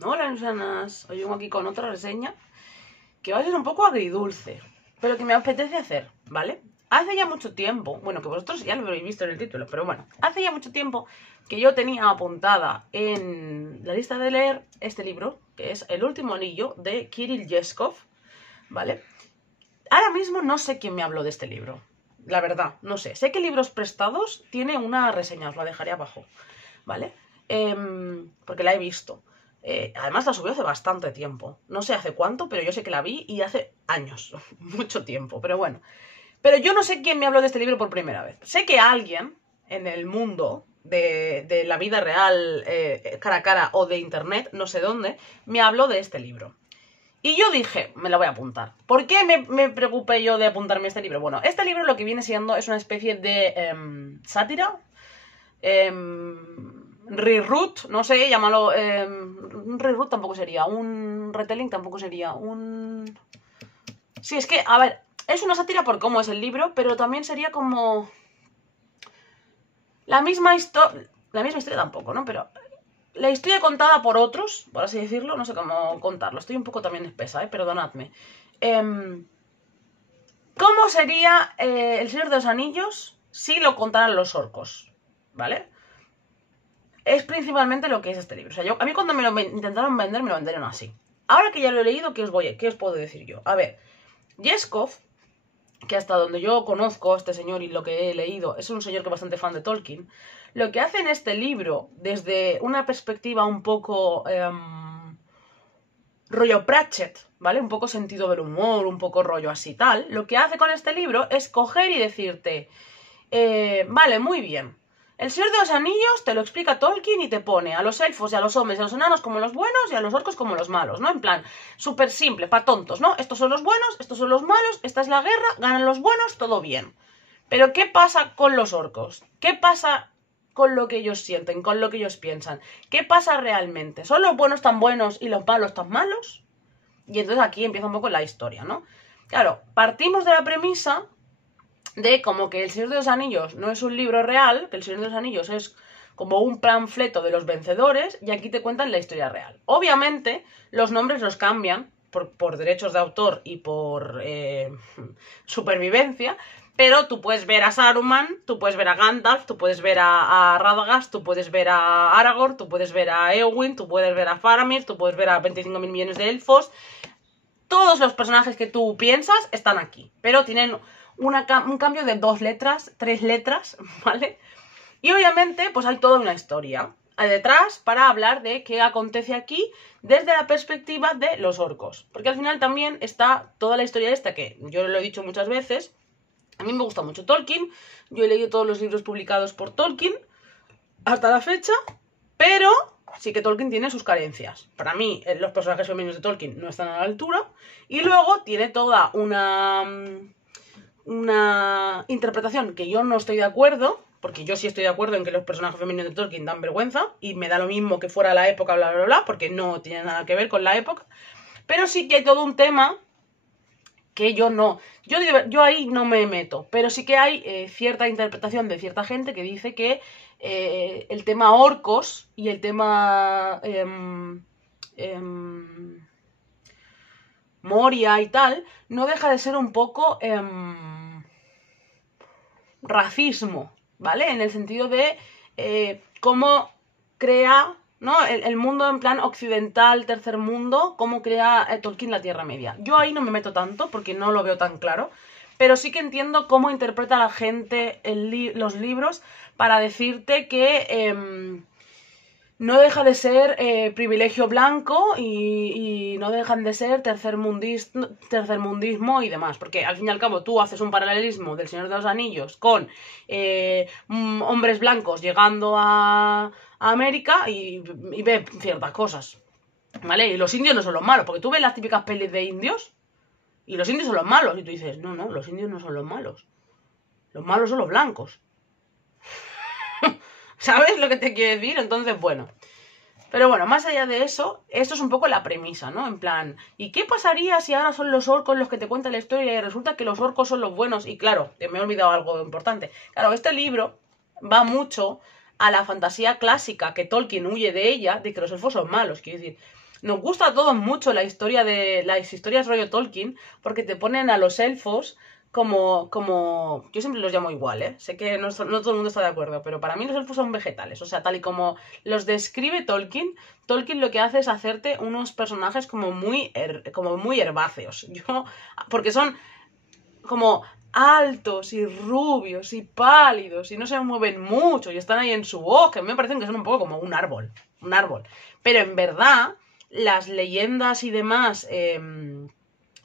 Hola, Lusanas. Hoy vengo aquí con otra reseña que va a ser un poco agridulce, pero que me apetece hacer, ¿vale? Hace ya mucho tiempo, bueno, que vosotros ya lo habéis visto en el título, pero bueno, hace ya mucho tiempo que yo tenía apuntada en la lista de leer este libro, que es El último anillo, de Kirill Yeskov, ¿vale? Ahora mismo no sé quién me habló de este libro, la verdad, no sé. Sé que Libros Prestados tiene una reseña, os la dejaré abajo, ¿vale? Porque la he visto. Además la subió hace bastante tiempo. No sé hace cuánto, pero yo sé que la vi y hace años. Mucho tiempo, pero bueno. Pero yo no sé quién me habló de este libro por primera vez. Sé que alguien en el mundo de la vida real, cara a cara o de internet, no sé dónde, me habló de este libro. Y yo dije, me lo voy a apuntar. ¿Por qué me preocupé yo de apuntarme a este libro? Bueno, este libro lo que viene siendo es una especie de sátira. Reroot, no sé, llámalo. Un reroot tampoco sería. Un retelling tampoco sería. Un. Sí, es que, a ver, es una sátira por cómo es el libro, pero también sería como. La misma historia. La misma historia tampoco, ¿no? Pero. La historia contada por otros, por así decirlo, no sé cómo contarlo. Estoy un poco también espesa, perdonadme. ¿Cómo sería El Señor de los Anillos si lo contaran los orcos? ¿Vale? Es principalmente lo que es este libro. O sea, a mí cuando me lo intentaron vender, me lo vendieron así. Ahora que ya lo he leído, ¿qué os puedo decir yo? A ver, Yeskov, que hasta donde yo conozco a este señor y lo que he leído, es un señor que es bastante fan de Tolkien. Lo que hace en este libro, desde una perspectiva un poco rollo Pratchett, ¿vale? Un poco sentido del humor, un poco rollo así tal. Lo que hace con este libro es coger y decirte, vale, muy bien. El Señor de los Anillos te lo explica Tolkien y te pone a los elfos y a los hombres y a los enanos como los buenos y a los orcos como los malos, ¿no? En plan, súper simple, para tontos, ¿no? Estos son los buenos, estos son los malos, esta es la guerra, ganan los buenos, todo bien. Pero ¿qué pasa con los orcos? ¿Qué pasa con lo que ellos sienten, con lo que ellos piensan? ¿Qué pasa realmente? ¿Son los buenos tan buenos y los malos tan malos? Y entonces aquí empieza un poco la historia, ¿no? Claro, partimos de la premisa de como que El Señor de los Anillos no es un libro real, que El Señor de los Anillos es como un panfleto de los vencedores, y aquí te cuentan la historia real. Obviamente, los nombres los cambian por derechos de autor y por supervivencia, pero tú puedes ver a Saruman, tú puedes ver a Gandalf, tú puedes ver a Radagast, tú puedes ver a Aragorn, tú puedes ver a Eowyn, tú puedes ver a Faramir, tú puedes ver a 25.000 millones de elfos. Todos los personajes que tú piensas están aquí, pero tienen un cambio de 2 letras, 3 letras, ¿vale? Y obviamente, pues hay toda una historia detrás para hablar de qué acontece aquí desde la perspectiva de los orcos. Porque al final también está toda la historia esta, que yo lo he dicho muchas veces. A mí me gusta mucho Tolkien, yo he leído todos los libros publicados por Tolkien hasta la fecha, pero sí que Tolkien tiene sus carencias. Para mí, los personajes femeninos de Tolkien no están a la altura. Y luego tiene toda una interpretación que yo no estoy de acuerdo, porque yo sí estoy de acuerdo en que los personajes femeninos de Tolkien dan vergüenza, y me da lo mismo que fuera la época, bla, bla, bla, porque no tiene nada que ver con la época. Pero sí que hay todo un tema que yo no. Yo ahí no me meto, pero sí que hay cierta interpretación de cierta gente que dice que el tema orcos y el tema Moria y tal, no deja de ser un poco racismo, ¿vale? En el sentido de cómo crea, ¿no? El mundo en plan occidental, tercer mundo, cómo crea Tolkien la Tierra Media. Yo ahí no me meto tanto porque no lo veo tan claro, pero sí que entiendo cómo interpreta la gente los libros para decirte que no deja de ser privilegio blanco y no dejan de ser tercermundismo y demás. Porque al fin y al cabo tú haces un paralelismo del Señor de los Anillos con hombres blancos llegando a América y ve ciertas cosas. ¿Vale? Y los indios no son los malos, porque tú ves las típicas pelis de indios y los indios son los malos. Y tú dices, no, no, los indios no son los malos. Los malos son los blancos. ¿Sabes lo que te quiero decir? Entonces, bueno. Pero bueno, más allá de eso, esto es un poco la premisa, ¿no? En plan, ¿y qué pasaría si ahora son los orcos los que te cuentan la historia y resulta que los orcos son los buenos? Y claro, me he olvidado algo importante. Claro, este libro va mucho a la fantasía clásica, que Tolkien huye de ella, de que los elfos son malos. Quiero decir, nos gusta a todos mucho las historias rollo Tolkien, porque te ponen a los elfos como, yo siempre los llamo igual, ¿eh? Sé que no todo el mundo está de acuerdo, pero para mí los elfos son vegetales, o sea, tal y como los describe Tolkien, Tolkien lo que hace es hacerte unos personajes como muy herbáceos, porque son como altos y rubios y pálidos y no se mueven mucho y están ahí en su bosque, me parecen que son un poco como un árbol, pero en verdad las leyendas y demás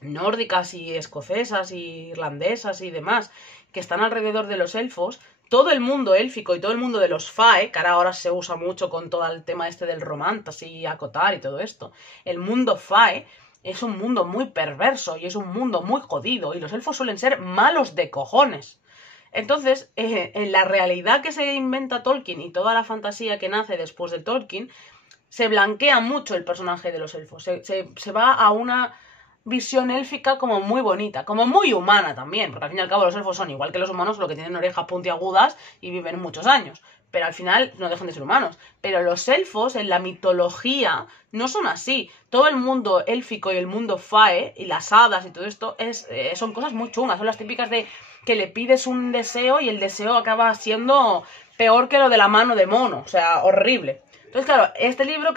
nórdicas y escocesas y irlandesas y demás que están alrededor de los elfos, todo el mundo élfico y todo el mundo de los fae, que ahora se usa mucho con todo el tema este del romantasy y acotar y todo esto, el mundo fae es un mundo muy perverso y es un mundo muy jodido y los elfos suelen ser malos de cojones. Entonces, en la realidad que se inventa Tolkien y toda la fantasía que nace después de Tolkien, se blanquea mucho el personaje de los elfos. Se va a una visión élfica como muy bonita, como muy humana también, porque al fin y al cabo los elfos son igual que los humanos, lo que tienen orejas puntiagudas y viven muchos años, pero al final no dejan de ser humanos. Pero los elfos en la mitología no son así. Todo el mundo élfico y el mundo fae y las hadas y todo esto son cosas muy chungas, son las típicas de que le pides un deseo y el deseo acaba siendo peor que lo de la mano de mono, o sea, horrible. Entonces, claro, este libro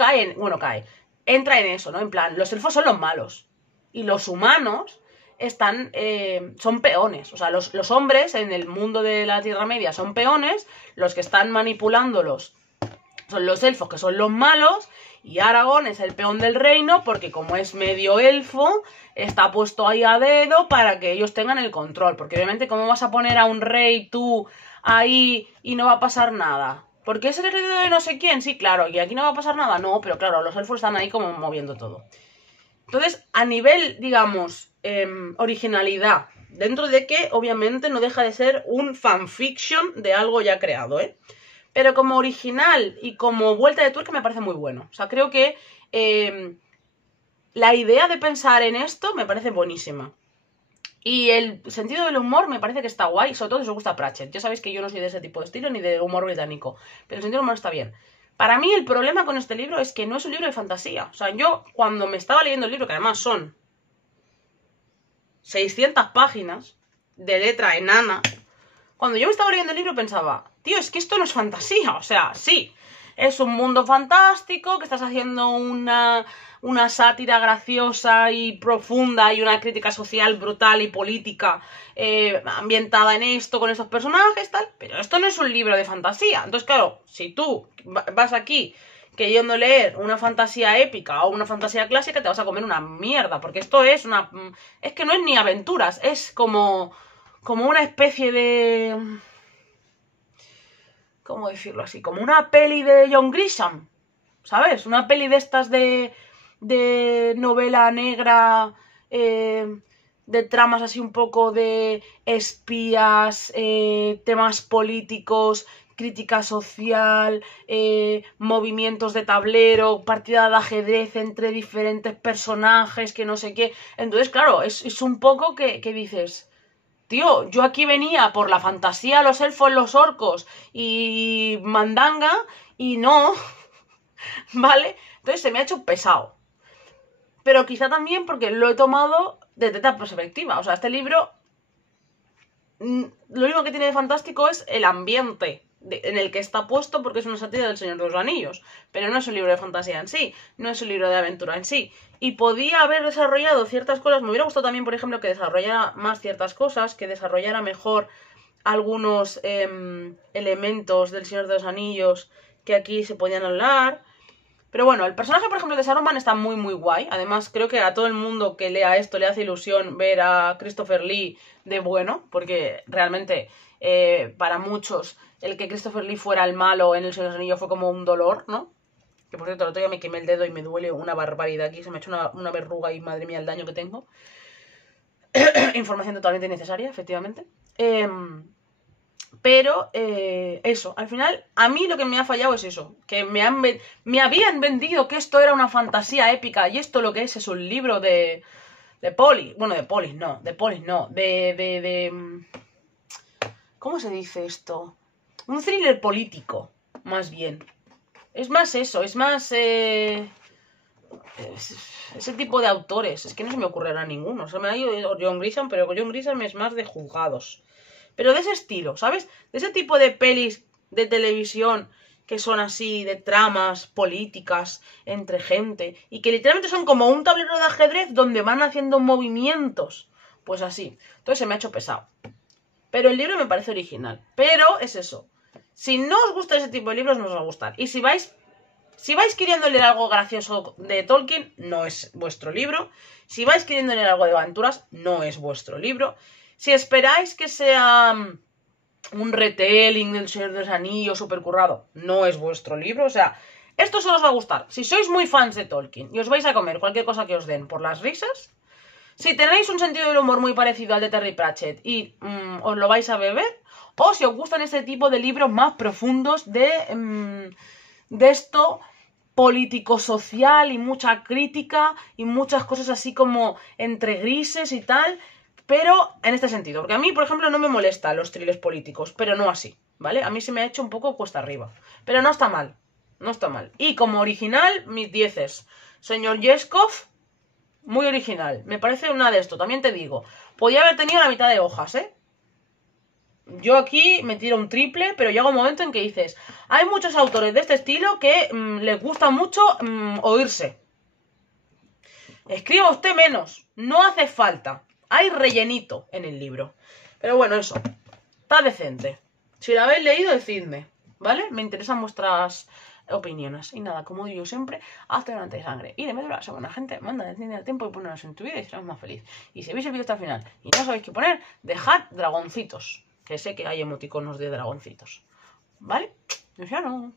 entra en eso, ¿no? En plan, los elfos son los malos y los humanos son peones. O sea, los hombres en el mundo de la Tierra Media son peones, los que están manipulándolos son los elfos, que son los malos, y Aragorn es el peón del reino, porque como es medio elfo, está puesto ahí a dedo para que ellos tengan el control. Porque obviamente, ¿cómo vas a poner a un rey tú ahí y no va a pasar nada? Porque es el heredero de no sé quién, sí, claro, y aquí no va a pasar nada, no, pero claro, los elfos están ahí como moviendo todo. Entonces, a nivel, digamos, originalidad, dentro de que obviamente no deja de ser un fanfiction de algo ya creado, ¿eh? Pero como original y como vuelta de tuerca me parece muy bueno. O sea, creo que la idea de pensar en esto me parece buenísima. Y el sentido del humor me parece que está guay, sobre todo si os gusta Pratchett. Ya sabéis que yo no soy de ese tipo de estilo ni de humor británico, pero el sentido del humor está bien. Para mí el problema con este libro es que no es un libro de fantasía. O sea, yo cuando me estaba leyendo el libro, que además son 600 páginas de letra enana, cuando yo me estaba leyendo el libro pensaba, tío, es que esto no es fantasía. O sea, sí, es un mundo fantástico, que estás haciendo una sátira graciosa y profunda y una crítica social brutal y política ambientada en esto, con estos personajes, tal, pero esto no es un libro de fantasía. Entonces, claro, si tú vas aquí queriendo leer una fantasía épica o una fantasía clásica, te vas a comer una mierda, porque esto es es que no es ni aventuras, es como una especie de... ¿cómo decirlo así? Como una peli de John Grisham, ¿sabes? Una peli de estas de novela negra, de tramas así un poco de espías, temas políticos, crítica social, movimientos de tablero, partida de ajedrez entre diferentes personajes, que no sé qué. Entonces, claro, es un poco que dices... Tío, yo aquí venía por la fantasía, los elfos, los orcos y mandanga y no, ¿vale? Entonces se me ha hecho pesado. Pero quizá también porque lo he tomado desde esta perspectiva. O sea, este libro, lo único que tiene de fantástico es el ambiente en el que está puesto, porque es una sátira del Señor de los Anillos. Pero no es un libro de fantasía en sí, no es un libro de aventura en sí. Y podía haber desarrollado ciertas cosas. Me hubiera gustado también, por ejemplo, que desarrollara más ciertas cosas, que desarrollara mejor algunos elementos del Señor de los Anillos que aquí se podían hablar. Pero bueno, el personaje, por ejemplo, de Saruman está muy, muy guay. Además, creo que a todo el mundo que lea esto le hace ilusión ver a Christopher Lee de bueno, porque realmente para muchos el que Christopher Lee fuera el malo en El Señor de los Anillos fue como un dolor, ¿no? Que por cierto, el otro día me quemé el dedo y me duele una barbaridad aquí. Se me ha hecho una verruga y madre mía el daño que tengo. Información totalmente innecesaria, efectivamente. Pero eso, al final, a mí lo que me ha fallado es eso. Que me habían vendido que esto era una fantasía épica y esto lo que es un libro de poli. Bueno, de polis no. ¿Cómo se dice esto? Un thriller político, más bien. Es más eso, es más... ese tipo de autores, es que no se me ocurrirá ninguno. O sea, me ha ido John Grisham, pero John Grisham es más de juzgados. Pero de ese estilo, ¿sabes? De ese tipo de pelis de televisión que son así, de tramas políticas entre gente, y que literalmente son como un tablero de ajedrez donde van haciendo movimientos. Pues así. Entonces se me ha hecho pesado. Pero el libro me parece original. Pero es eso. Si no os gusta ese tipo de libros, no os va a gustar. Y si vais queriendo leer algo gracioso de Tolkien, no es vuestro libro. Si vais queriendo leer algo de aventuras, no es vuestro libro. Si esperáis que sea un retelling del Señor de los Anillos super currado, no es vuestro libro. O sea, esto solo os va a gustar si sois muy fans de Tolkien y os vais a comer cualquier cosa que os den por las risas. Si tenéis un sentido del humor muy parecido al de Terry Pratchett y os lo vais a beber, o si os gustan este tipo de libros más profundos de esto político-social y mucha crítica y muchas cosas así como entre grises y tal, pero en este sentido. Porque a mí, por ejemplo, no me molesta los thrillers políticos, pero no así, ¿vale? A mí se me ha hecho un poco cuesta arriba. Pero no está mal, no está mal. Y como original, mis 10. Señor Yeskov, muy original. Me parece una de esto, también te digo. Podía haber tenido la mitad de hojas, ¿eh? Yo aquí me tiro un triple, pero llega un momento en que dices, hay muchos autores de este estilo que les gusta mucho oírse. Escriba usted menos, no hace falta. Hay rellenito en el libro. Pero bueno, eso, está decente. Si lo habéis leído, decidme, ¿vale? Me interesan vuestras opiniones. Y nada, como digo siempre, hazte donante de sangre. Y de medio la segunda gente, manda el tiempo y ponernos en tu vida y serás más feliz. Y si veis el vídeo hasta el final y no sabéis qué poner, dejad dragoncitos. Que sé que hay emoticonos de dragoncitos. ¿Vale? Ya no.